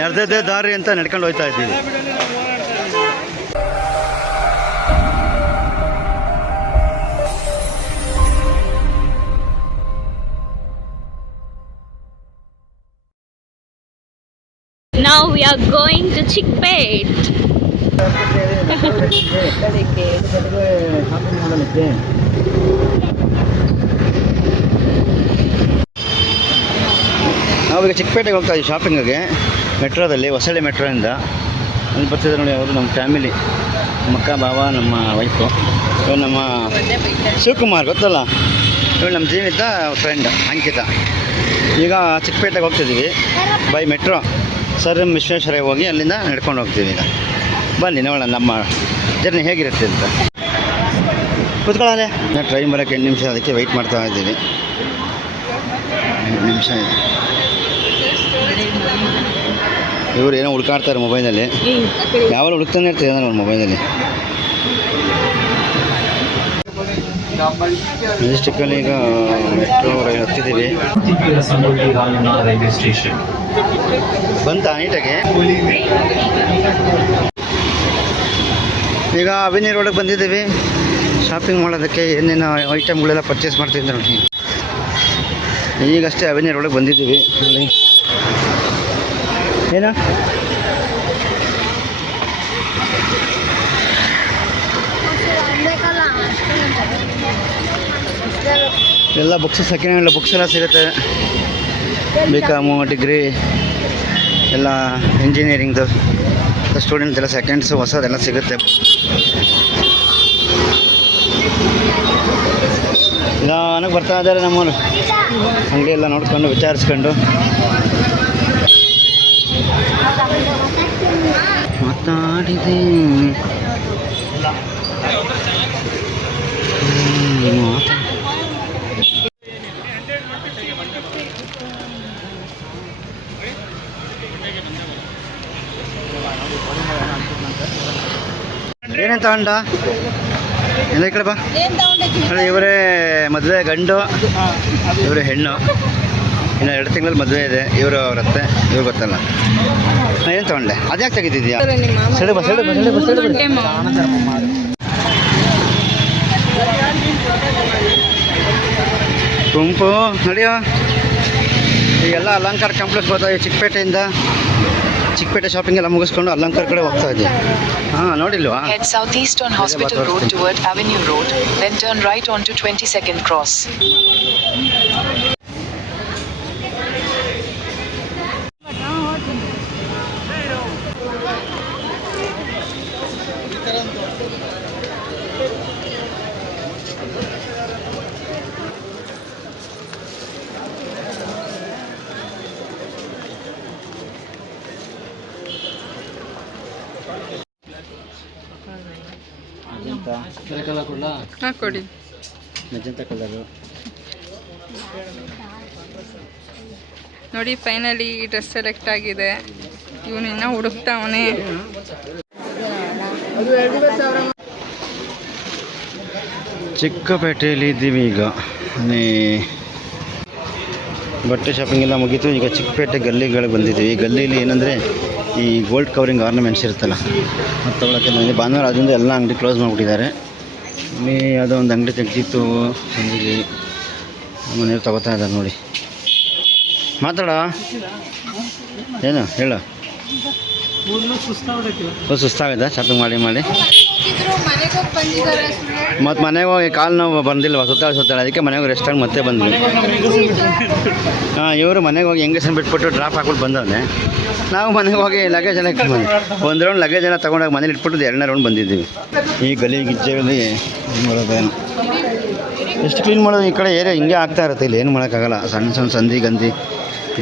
ನೆರೆದೇ ದಾರಿ ಅಂತ ನಡ್ಕೊಂಡು ಹೋಗ್ತಾ ಇದ್ದೀವಿ. Now we are going to Chickpet. ನಾವೀಗ ಚಿಕ್ಕಪೇಟೆಗೆ ಹೋಗ್ತಾ ಇದ್ದೀವಿ ಶಾಪಿಂಗಿಗೆ. ಮೆಟ್ರೋದಲ್ಲಿ, ಹೊಸಳ್ಳಿ ಮೆಟ್ರೋಯಿಂದ ಅಲ್ಲಿ ಬರ್ತಿದ್ದಾರೆ ನೋಡಿ. ಅವರು ನಮ್ಮ ಫ್ಯಾಮಿಲಿ, ನಮ್ಮ ಅಕ್ಕ, ಬಾವ, ನಮ್ಮ ವೈಫು. ಇವರು ನಮ್ಮ ಶಿವಕುಮಾರ್ ಗೊತ್ತಲ್ಲ, ಇವರು ನಮ್ಮ ಜೀವಿತ ಫ್ರೆಂಡ್ ಅಂಕಿತ. ಈಗ ಚಿಕ್ಕಪೇಟೆಗೆ ಹೋಗ್ತಿದ್ದೀವಿ ಬೈ ಮೆಟ್ರೋ. ಸರ್ ವಿಶ್ವೇಶ್ವರಯ್ಯ ಹೋಗಿ ಅಲ್ಲಿಂದ ನಡ್ಕೊಂಡು ಹೋಗ್ತೀವಿ. ಈಗ ಬನ್ನಿ ನೋಡೋಣ ನಮ್ಮ ಜರ್ನಿ ಹೇಗಿರುತ್ತೆ ಅಂತ. ಕೂತ್ಕೊಳ್ಳೆ. ನಾವು ಟ್ರೈನ್ ಬರೋಕ್ಕೆ 8 ನಿಮಿಷ, ಅದಕ್ಕೆ ವೆಯ್ಟ್ ಮಾಡ್ತಾ ಇದ್ದೀವಿ. 8 ನಿಮಿಷ ಇದೆ. ಇವರು ಏನೋ ಹುಡುಕಾಡ್ತಾರೆ ಮೊಬೈಲಲ್ಲಿ. ಯಾವಾಗ ಹುಡುಕ್ತಾನೆ ಇರ್ತೀವಿ ಅವ್ರ ಮೊಬೈಲಲ್ಲಿ. ಮೆಜೆಸ್ಟಿಕ್ಕಲ್ಲಿ ಈಗ ಮೆಟ್ರೋ ಹತ್ತಿದ್ದೀವಿ. ಬಂತಾ ನೀಟಾಗಿ? ಈಗ ಅಭಿನಯ ರೋಡಿಗೆ ಬಂದಿದ್ದೀವಿ ಶಾಪಿಂಗ್ ಮಾಡೋದಕ್ಕೆ. ಏನೇನು ಐಟಮ್ಗಳೆಲ್ಲ ಪರ್ಚೇಸ್ ಮಾಡ್ತಿದ್ದೆ ನೋಡಿ. ಈಗಷ್ಟೇ ಅಭಿನಯ ರೋಡಿಗೆ ಬಂದಿದ್ದೀವಿ ನೋಡಿ. ಏನು ಎಲ್ಲ ಬುಕ್ಸ್, ಸೆಕೆಂಡ್ ಹ್ಯಾಂಡ್ ಬುಕ್ಸ್ ಎಲ್ಲ ಸಿಗುತ್ತೆ. BCom, ಡಿಗ್ರಿ ಎಲ್ಲ, ಇಂಜಿನಿಯರಿಂಗ್ದು ಸ್ಟೂಡೆಂಟ್ಸ್ ಎಲ್ಲ ಸೆಕೆಂಡ್ಸು ಹೊಸದೆಲ್ಲ ಸಿಗುತ್ತೆ. ನನಗೆ ಬರ್ತಾ ಇದ್ದಾರೆ ನಮ್ಮವರು. ಅಂಗಡಿ ಎಲ್ಲ ನೋಡ್ಕೊಂಡು ವಿಚಾರಿಸ್ಕೊಂಡು ಮಾತಾಡಿದೆ. ಏನೇನು ತಗೊಂಡ? ಎಲ್ಲ ಈ ಕಡೆ ಬಾ. ಇವರೇ ಮದುವೆ ಗಂಡು, ಇವರು ಹೆಣ್ಣು. ಇನ್ನು 2 ತಿಂಗಳಲ್ಲಿ ಮದುವೆ ಇದೆ. ಇವರು ಅವ್ರ ಅತ್ತೆ, ಇವ್ರು ಗೊತ್ತಲ್ಲ. ಏನು ತಗೊಂಡೆ? ಅದ್ಯಾಕೆ ತೆಗಿತಿದ್ಯಾ? ಸೈಡ್ ಬಾ, ಸೈಡ್ ಬಾ, ಸೈಡ್ ಬಾ, ಸೈಡ್ ಬಾ. ಗುಂಪು ನಡೆಯೋ. ಈಗೆಲ್ಲ ಅಲಂಕಾರ ಕಾಂಪ್ಲೆಕ್ಸ್ ಬರ್ತಾ ಇದೆ ಚಿಕ್ಕಪೇಟೆಯಿಂದ. ಚಿಕ್ಕಪೇಟೆ ಶಾಪಿಂಗ್ ಎಲ್ಲ ಮುಗಿಸ್ಕೊಂಡು ಅಲಂಕಾರ ಕಡೆ ಹೋಗ್ತಾ ಇದ್ದೀವಿ. ಹಾಂ, ನೋಡಿಲ್ವಾ? Head southeast on Hospital Road toward Avenue Road, then turn right onto 22nd Cross. ಕೊಡಿ. ಮೆಜೆಂಟಾ ಕಲರು ನೋಡಿ. ಫೈನಲಿ ಡ್ರೆಸ್ ಸೆಲೆಕ್ಟ್ ಆಗಿದೆ. ಇವನಿನ್ನ ಹುಡುಕ್ತಾವನೆ. ಚಿಕ್ಕಪೇಟೆಯಲ್ಲಿ ಇದ್ದೀವಿ ಈಗ. ಬಟ್ಟೆ ಶಾಪಿಂಗ್ ಎಲ್ಲ ಮುಗೀತು. ಈಗ ಚಿಕ್ಕಪೇಟೆ ಗಲ್ಲಿಗಳಿಗೆ ಬಂದಿದ್ದೀವಿ. ಈ ಗಲ್ಲಿಯಲ್ಲಿ ಏನಂದರೆ ಈ ಗೋಲ್ಡ್ ಕವರಿಂಗ್ ಆರ್ನಮೆಂಟ್ಸ್ ಇರುತ್ತಲ್ಲ, ಅದು ತೊಗೊಳಕ್ಕೆ ಬಂದಿದೆ. ಭಾನುವಾರ ಅದರಿಂದ ಎಲ್ಲ ಅಂಗಡಿ ಕ್ಲೋಸ್ ಮಾಡಿಬಿಟ್ಟಿದ್ದಾರೆ. ಇಲ್ಲಿ ಯಾವುದೋ ಒಂದು ಅಂಗಡಿ ತೆಗ್ದಿತ್ತು ಸಂದಿಲಿ, ಮನೆಯವ್ರು ತಗೋತಾ ಇದ್ದಾರೆ ನೋಡಿ. ಮಾತಾಡ, ಏನು ಹೇಳು? ಸುಸ್ತಾಗಿದೆ ಶಾಪಿಂಗ್ ಮಾಡಿ ಮಾಡಿ. ಮತ್ತು ಮನೆಗೆ ಹೋಗಿ ಕಾಲು ನೋವು ಬಂದಿಲ್ವ? ಸುತ್ತಾಳೆ ಅದಕ್ಕೆ ಮನೆಗೆ ಹೋಗಿ ರೆಸ್ಟ್ ಆಗಿ ಮತ್ತೆ ಬಂದ್ವಿ. ಹಾಂ, ಇವರು ಮನೆಗೆ ಹೋಗಿ ಎಂಗೇಜ್ಮೆಂಟ್ ಬಿಟ್ಬಿಟ್ಟು ಡ್ರಾಪ್ ಹಾಕ್ಬಿಟ್ಟು ಬಂದವನೆ. ನಾವು ಮನೆಗೆ ಹೋಗಿ ಲಗೇಜ್ ಎಲ್ಲ ಇಟ್ಟು ಬಂದ್ವಿ. ಒಂದು ರೌಂಡ್ ಲಗೇಜ್ ಎಲ್ಲ ತೊಗೊಂಡೋಗಿ ಮನೇಲಿ ಇಟ್ಬಿಟ್ಟು 2ನೇ ರೌಂಡ್ ಬಂದಿದ್ದೀವಿ. ಈ ಗಲಿ ಗಿಜ್ಜೆಯಲ್ಲಿ ಏನು ಮಾಡೋದೇನು, ಎಷ್ಟು ಕ್ಲೀನ್ ಮಾಡೋದು. ಈ ಕಡೆ ಏರಿಯಾ ಹಿಂಗೆ ಆಗ್ತಾ ಇರುತ್ತೆ. ಇಲ್ಲಿ ಏನು ಮಾಡೋಕ್ಕಾಗಲ್ಲ. ಸಣ್ಣ ಸಣ್ಣ ಸಂದಿ ಗಂದಿ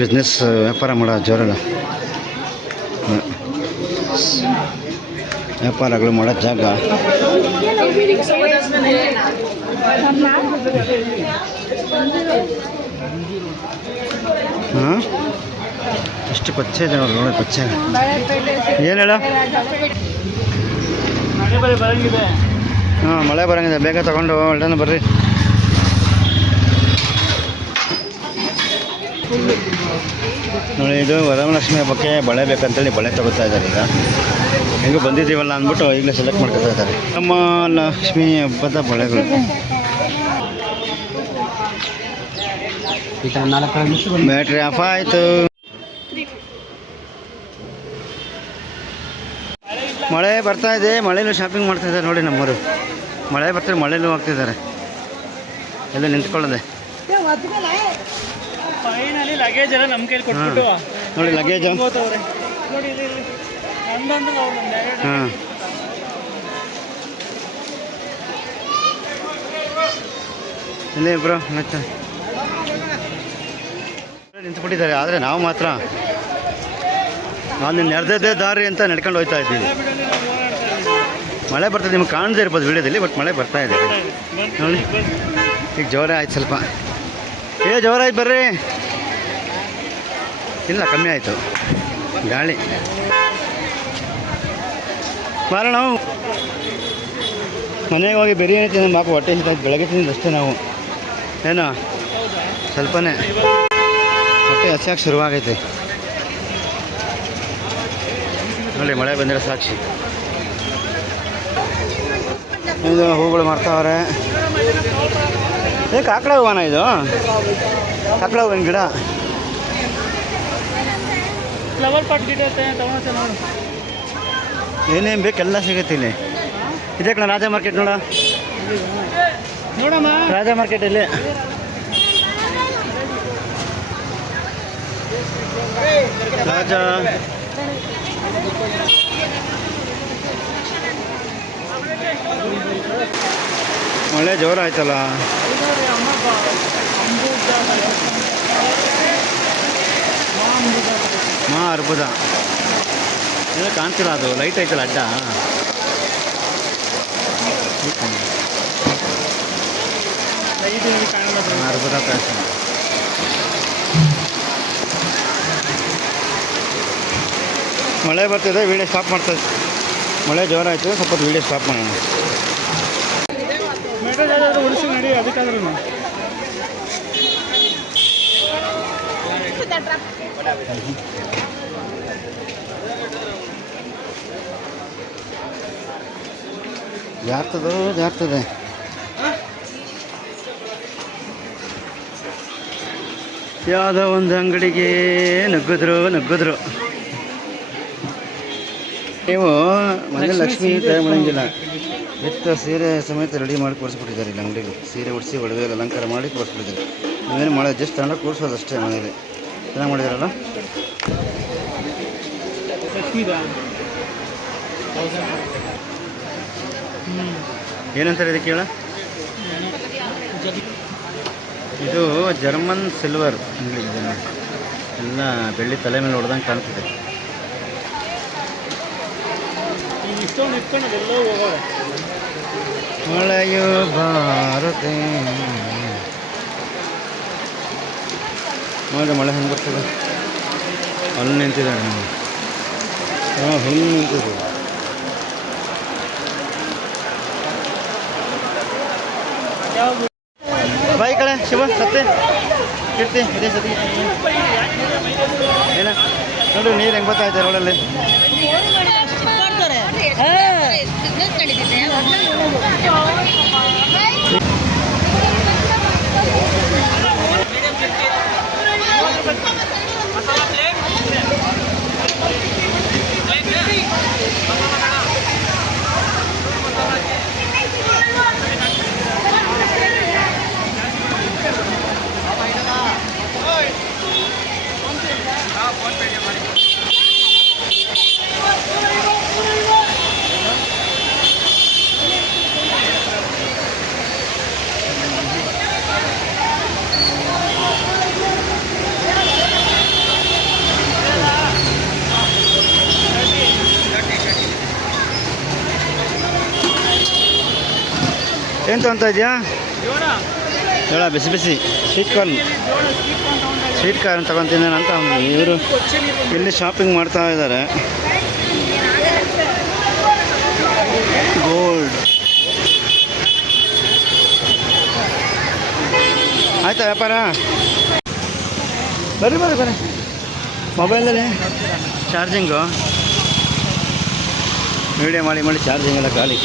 ಬಿಸ್ನೆಸ್ ವ್ಯಾಪಾರ ಮಾಡೋ ಜೋರಲ್ಲ, ವ್ಯಾಪಾರಗಳು ಮಾಡೋ ಜಾಗ. ಹಾಂ, ಎಷ್ಟು ಕೊಚ್ಚೆ ಇದೆ ನೋಡಿ. ಕೊಚ್ಚೆ ಏನು ಹೇಳ? ಹಾಂ, ಮಳೆ ಬರೋಂಗಿದೆ. ಬೇಗ ತಗೊಂಡು ಹೊರಡೋಣ ಬರ್ರಿ. ನೋಡಿ ಇದು ವರಮಹಾಲಕ್ಷ್ಮಿ ಹಬ್ಬಕ್ಕೆ ಬಳೆ ಬೇಕಂತೇಳಿ ಬಳೆ ತಗೋತಾ ಇದ್ದಾರೆ ಈಗ. ಹೆಂಗೂ ಬಂದಿದ್ದೀವಲ್ಲ ಅಂದ್ಬಿಟ್ಟು ಈಗಲೇ ಸೆಲೆಕ್ಟ್ ಮಾಡ್ಕೊತಾ ಇದ್ದಾರೆ. ನಮ್ಮ ಲಕ್ಷ್ಮಿ ಹಬ್ಬದ ಬಳೆಗಳು. ಬ್ಯಾಟ್ರಿ ಆಫ್ ಆಯಿತು. ಮಳೆ ಬರ್ತಾ ಇದೆ, ಮಳೆಯಲ್ಲೂ ಶಾಪಿಂಗ್ ಮಾಡ್ತಾ ಇದ್ದಾರೆ ನೋಡಿ ನಮ್ಮವರು. ಮಳೆ ಬರ್ತಾರೆ, ಮಳೆಯಲ್ಲೂ ಹೋಗ್ತಿದ್ದಾರೆ. ಎಲ್ಲ ನಿಂತ್ಕೊಳ್ಳದೆ ಲಗೇಜ್ ಎಲ್ಲ ನಮ್ಮ ಕೈಲಿ ಕೊಟ್ಬಿಟ್ಟು ನೋಡಿ ಲಗೇಜು. ನೋಡಿ ಹಾಂ ಇಲ್ಲೇ ಬ್ರೋ ಮತ್ತೆ ನಿಂತ್ಬಿಟ್ಟಿದ್ದಾರೆ. ಆದರೆ ನಾವು ಮಾತ್ರ ನಾನು ನೆರೆದೇ ದಾರಿ ಅಂತ ನಡ್ಕೊಂಡು ಹೋಗ್ತಾ ಇದ್ದೀವಿ. ಮಳೆ ಬರ್ತದೆ, ನಿಮ್ಗೆ ಕಾಣದೇ ಇರ್ಬೋದು ವಿಡಿಯೋದಲ್ಲಿ, ಬಟ್ ಮಳೆ ಬರ್ತಾ ಇದೆ ನೋಡಿ. ಈಗ ಜೋರ ಆಯ್ತು ಸ್ವಲ್ಪ. ಜೋರ ಆಯ್ತು ಬರ್ರಿ. ಇಲ್ಲ ಕಮ್ಮಿ ಆಯಿತು ಗಾಳಿ. ಬಾರ ನಾವು ಮನೆಗೆ ಹೋಗಿ ಬಿರಿಯಾನಿ ತಿಂದು ಮಾಕು ಹೊಟ್ಟೆ ಸಿಗ್ತಾಯಿತ್ತು. ಬೆಳಗ್ಗೆ ತಿಂದು ಅಷ್ಟೇ ನಾವು. ಏನೋ ಸ್ವಲ್ಪನೇ ಹೊಟ್ಟೆ ಹಸಿಯಾಗಿ ಶುರುವಾಗೈತೆ ನೋಡಿ. ಮಳೆ ಬಂದಿರೋ ಸಾಕ್ಷಿ. ಇದು ಹೂಗಳು ಮಾರ್ತಾವ್ರೆ. ಕಾಕಡ ಹೂವನ ಇದು? ಕಾಕಡ ಹೂವಿನ ಗಿಡ. ಫ್ಲವರ್ ಪಾಟ್ ಗಿಡ ತಗೊಳತ್ತೆ ನೋಡು. ಏನೇನು ಬೇಕೆಲ್ಲ ಸಿಗುತ್ತೆ ಇಲ್ಲಿ. ಇದೇ ಕಣ ರಾಜ ಮಾರ್ಕೆಟ್ ನೋಡ. ನೋಡಮ್ಮ ರಾಜ ಮಾರ್ಕೆಟಲ್ಲಿ ರಾಜ ಮಳೆ ಜೋರ ಆಯ್ತಲ್ಲ. ಅರ್ಬುದ ಎಲ್ಲ ಕಾಣ್ತಿಲ್ಲ, ಅದು ಲೈಟ್ ಐತಲ್ಲ ಅಡ್ಡ. ಅರ್ಬುದ ಫ್ಯಾಷನ್. ಮಳೆ ಬರ್ತಿದೆ, ವೀಡಿಯೋ ಸ್ಟಾಪ್ ಮಾಡ್ತದೆ. ಮಳೆ ಜೋರ ಆಯ್ತು, ಸ್ವಲ್ಪ ವೀಡಿಯೋ ಸ್ಟಾಪ್ ಮಾಡೋಣ. ಉಳಿಸಿ ನಡಿ ಅದಕ್ಕಾದ್ರೂ ಜಾರ್ತದೆ. ಯಾವುದೋ ಒಂದು ಅಂಗಡಿಗೆ ನುಗ್ಗಿದ್ರು. ನೀವು ಮನೆ ಲಕ್ಷ್ಮಿ ತಯಾರು ಮಾಡೋಂಗಿಲ್ಲ. ಎತ್ತ ಸೀರೆ ಸಮೇತ ರೆಡಿ ಮಾಡಿ ಕೂರಿಸ್ಬಿಟ್ಟಿದ್ದಾರೆ ಇಲ್ಲಿ ಅಂಗಡಿಗೆ. ಸೀರೆ ಉಡಿಸಿ ಒಡವೆ ಅಲಂಕಾರ ಮಾಡಿ ಕೂರಿಸ್ಬಿಟ್ಟಿದ್ದಾರೆ. ನೀವೇನು ಮಾಡೋದು, ಜಸ್ಟ್ ತಗೊಂಡು ಕೂರಿಸೋದು ಅಷ್ಟೇ ಮನೇಲಿ. ಚೆನ್ನಾಗಿ ಮಾಡಿದಾರಲ್ಲ. ಏನಂತಾರೆ ಇದಕ್ಕೆ ಹೇಳ? ಇದು ಜರ್ಮನ್ ಸಿಲ್ವರ್ ಅಂಗಡಿ ಇದೆ. ಎಲ್ಲ ಬೆಳ್ಳಿ ತಲೆ ಮೇಲೆ ಹೊಡೆದಂಗೆ ಕಾಣ್ತಿದೆ. ಮಳೆಯು ಬಾರದೆ ನೋಡಿ, ಮಳೆ ಹೆಂಗೆ ಬರ್ತದೆ. ಅಲ್ಲಿ ನಿಂತಿದ್ದಾಳೆ ನಾವು. ಹೆಂಗೆ ನಿಂತಿದೆ. ಬಾಯಿ ಕಡೆ ಶಿವ ಸತ್ತೆ ಕೀರ್ತಿ ಇದೇ ಸತಿ ಏನ ನೋಡು, ನೀರು ಹೆಂಗೆ ಬರ್ತಾಯಿದೆ ರೋಡಲ್ಲಿ. ಏನು ತೊಗೊತಾ ಇದೆಯಾ? ಜೋಳ ಬಿಸಿ ಬಿಸಿ ಸ್ವೀಟ್ ಕಾರ್ನ್ ತಗೊತೀನಿ ಅಂತ ಇವರು ಇಲ್ಲಿ ಶಾಪಿಂಗ್ ಮಾಡ್ತಾ ಇದ್ದಾರೆ. ಗೋಲ್ಡ್ ಆಯ್ತಾ ವ್ಯಾಪಾರ? ಬರ್ರಿ ಬರ್ರಿ ಬರ್ರಿ ಮೊಬೈಲಲ್ಲಿ ಚಾರ್ಜಿಂಗು ವೀಡಿಯೋ ಮಾಡಿ ಚಾರ್ಜಿಂಗ್ ಎಲ್ಲ ಖಾಲಿ